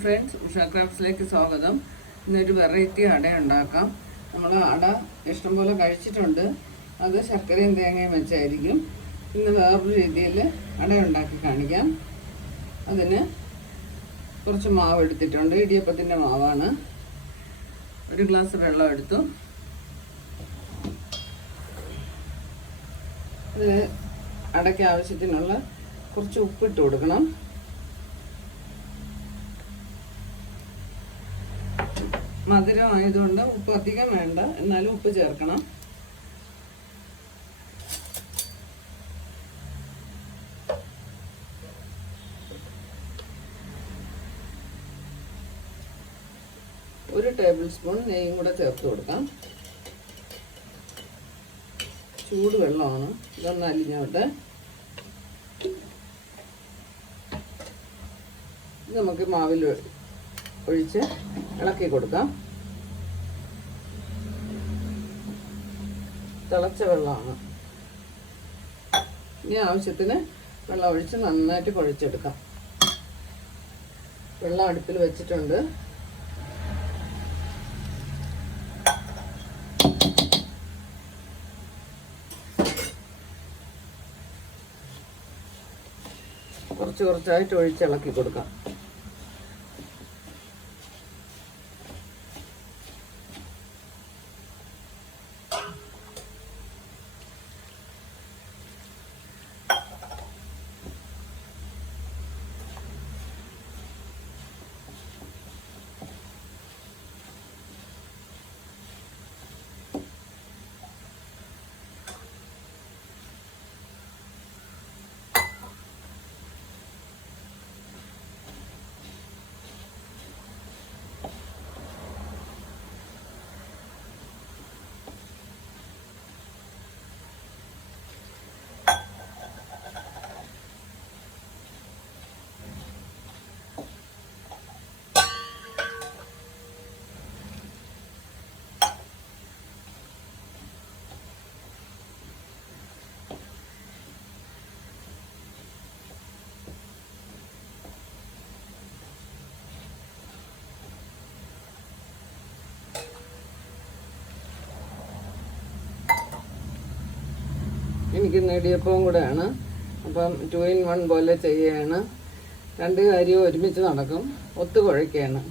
Friends Usha ക്രാഫ്റ്റ്സിലേക്ക് സ്വാഗതം. ഇന്നൊരു variety അട ഉണ്ടാക്കാം. നമ്മൾ അട ഇഷ്ടംപോലെ കഴിച്ചിട്ടുണ്ട്. അത് ശർക്കരയും തേങ്ങയും വെച്ചായിരിക്കും. ഇന്ന് വേറൊരു രീതിയിൽ അട ഉണ്ടാക്കി കാണിക്കാം. അതിന് കുറച്ച് മാവ് എടുത്തിട്ടുണ്ട്. ഇടിയപ്പത്തിന്റെ മാവാണ്. ഒരു ഗ്ലാസ് വെള്ളം എടുത്തു. ഇത് അടയ്ക്ക് ആവശ്യത്തിനുള്ള കുറച്ച് ഉപ്പിട്ട് കൊടുക്കണം. മധുരം ആയതുകൊണ്ട് ഉപ്പ് അധികം വേണ്ട. എന്നാലും ഉപ്പ് ചേർക്കണം. ഒരു ടേബിൾ സ്പൂൺ നെയ്യും കൂടെ ചേർത്ത് കൊടുക്കാം. ചൂടുവെള്ളമാണ് ഇതൊന്ന് അലിഞ്ഞോട്ടെ നമുക്ക് മാവിൽ ഒഴിച്ച് ഇളക്കി കൊടുക്കാം. തിളച്ച വെള്ളമാണ്. ഇനി ആവശ്യത്തിന് വെള്ളം ഒഴിച്ച് നന്നായിട്ട് കുഴച്ചെടുക്കാം. വെള്ളം അടുപ്പിൽ വെച്ചിട്ടുണ്ട്. കുറച്ച് കുറച്ചായിട്ട് ഒഴിച്ച് ഇളക്കി കൊടുക്കാം. എനിക്ക് നേടിയപ്പോൾ കൂടെയാണ്. അപ്പം ടു ഇൻ വൺ പോലെ ചെയ്യുകയാണ്. രണ്ട് കാര്യവും ഒരുമിച്ച് നടക്കും. ഒത്തു കുഴയ്ക്കുകയാണ്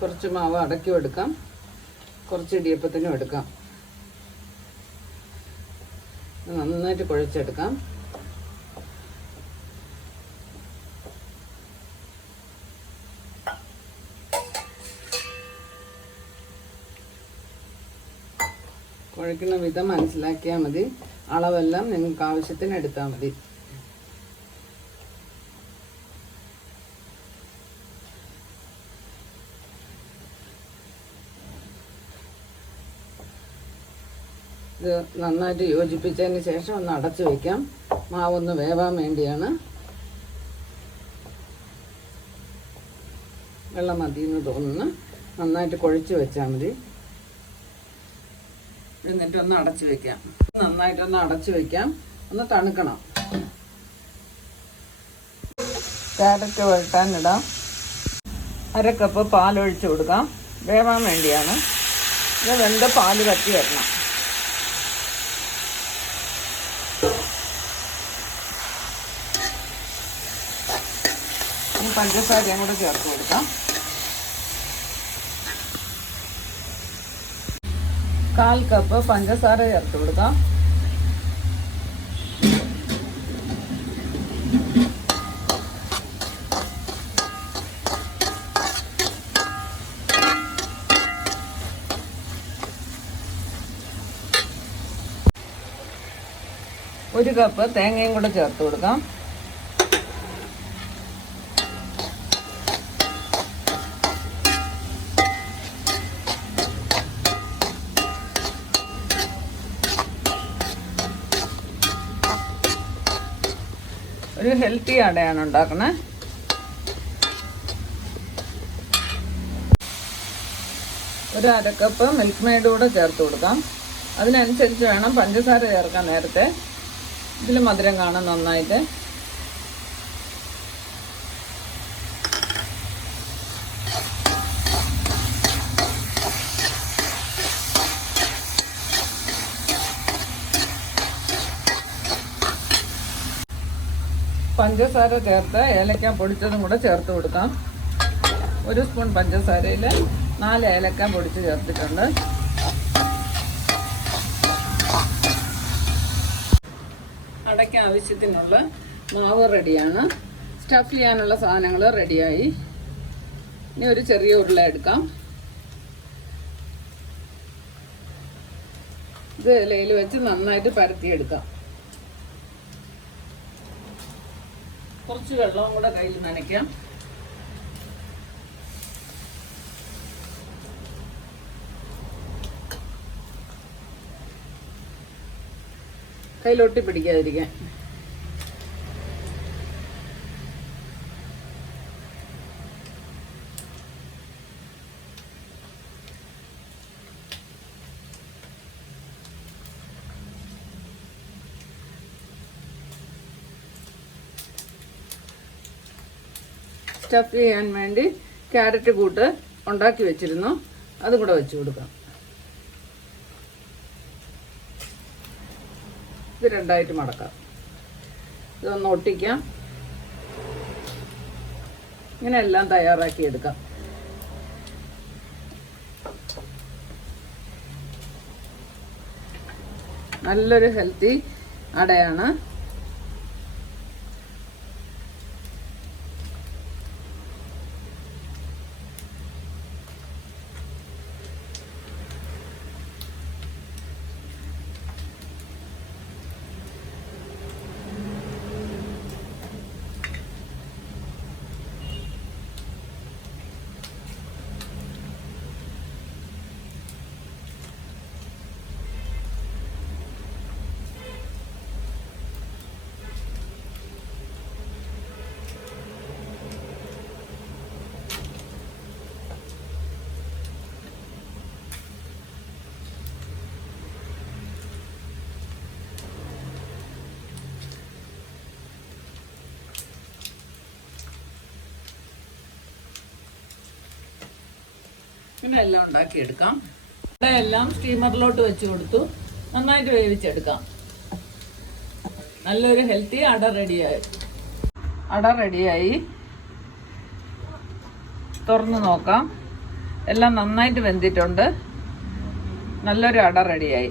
കുറച്ച് മാവ് അടക്കി എടുക്കാം കുറച്ച് ഇടിയപ്പത്തിനും എടുക്കാം. നന്നായിട്ട് കുഴച്ചെടുക്കാം. കുഴക്കുന്ന വിധം മനസ്സിലാക്കിയാൽ മതി. അളവെല്ലാം നിങ്ങൾക്ക് ആവശ്യത്തിന് എടുത്താൽ മതി. ഇത് നന്നായിട്ട് യോജിപ്പിച്ചതിന് ശേഷം ഒന്ന് അടച്ചു വയ്ക്കാം മാവൊന്ന് വേവാൻ വേണ്ടിയാണ്. വെള്ളം മതി എന്ന് തോന്നുന്നു. നന്നായിട്ട് കുഴച്ച് വെച്ചാൽ മതി. എന്നിട്ടൊന്ന് അടച്ചു വെക്കാം. നന്നായിട്ടൊന്ന് അടച്ചു വെക്കാം. ഒന്ന് തണുക്കണം. ക്യാരറ്റ് വഴട്ടാനിടാം അര കപ്പ് പാലൊഴിച്ച് കൊടുക്കാം. വേവാൻ വേണ്ടിയാണ്. ഇത് വെന്ത പാൽ കത്തി വരണം. പഞ്ചസാരയും കൂടെ ചേർത്ത് കൊടുക്കാം. കാൽ കപ്പ് പഞ്ചസാര ചേർത്ത് കൊടുക്കാം. ഒരു കപ്പ് തേങ്ങയും കൂടെ ചേർത്ത് കൊടുക്കാം. ഒരു ഹെൽത്തി അടയാണ് ഉണ്ടാക്കുന്നത് ഒരു അരക്കപ്പ് മിൽക്ക് മെയ്ഡ് കൂടെ ചേർത്ത് കൊടുക്കാം. അതിനനുസരിച്ച് വേണം പഞ്ചസാര ചേർക്കാൻ നേരത്തെ. ഇതിൽ മധുരം കാണാൻ നന്നായിട്ട്. പഞ്ചസാര ചേർത്ത് ഏലക്ക പൊടിച്ചതും കൂടെ ചേർത്ത് കൊടുക്കാം. ഒരു സ്പൂൺ പഞ്ചസാരയിൽ നാല് ഏലക്ക പൊടിച്ച് ചേർത്തിട്ടുണ്ട്. അടയ്ക്ക് ആവശ്യത്തിനുള്ള മാവ് റെഡിയാണ്. സ്റ്റഫ് ചെയ്യാനുള്ള സാധനങ്ങൾ റെഡിയായി. ഇനി ഒരു ചെറിയ ഉരുള എടുക്കാം. ഇത് ഇലയിൽ വെച്ച് നന്നായിട്ട് പരത്തിയെടുക്കാം. കുറച്ച് വെള്ളവും കൂടെ കയ്യിൽ നനയ്ക്കാം. കയ്യിലൊട്ടി പിടിക്കാതിരിക്കാൻ സ്റ്റഫ് ചെയ്യാൻ വേണ്ടി ക്യാരറ്റ് കൂട്ട് ഉണ്ടാക്കി വെച്ചിരുന്നു. അതും കൂടെ വെച്ച് കൊടുക്കാം. ഇത് രണ്ടായിട്ട് മടക്കാം. ഇതൊന്ന് ഒട്ടിക്കാം. ഇങ്ങനെ എല്ലാം തയ്യാറാക്കി എടുക്കാം. നല്ലൊരു ഹെൽത്തി അടയാണ്. ഇങ്ങനെ എല്ലാം ഉണ്ടാക്കിയെടുക്കാം. ഇവിടെ എല്ലാം സ്റ്റീമറിലോട്ട് വെച്ച് കൊടുത്തു. നന്നായിട്ട് വേവിച്ചെടുക്കാം. നല്ലൊരു ഹെൽത്തി അട റെഡിയായി അട റെഡിയായി തുറന്ന് നോക്കാം. എല്ലാം നന്നായിട്ട് വെന്തിട്ടുണ്ട്. നല്ലൊരു അട റെഡിയായി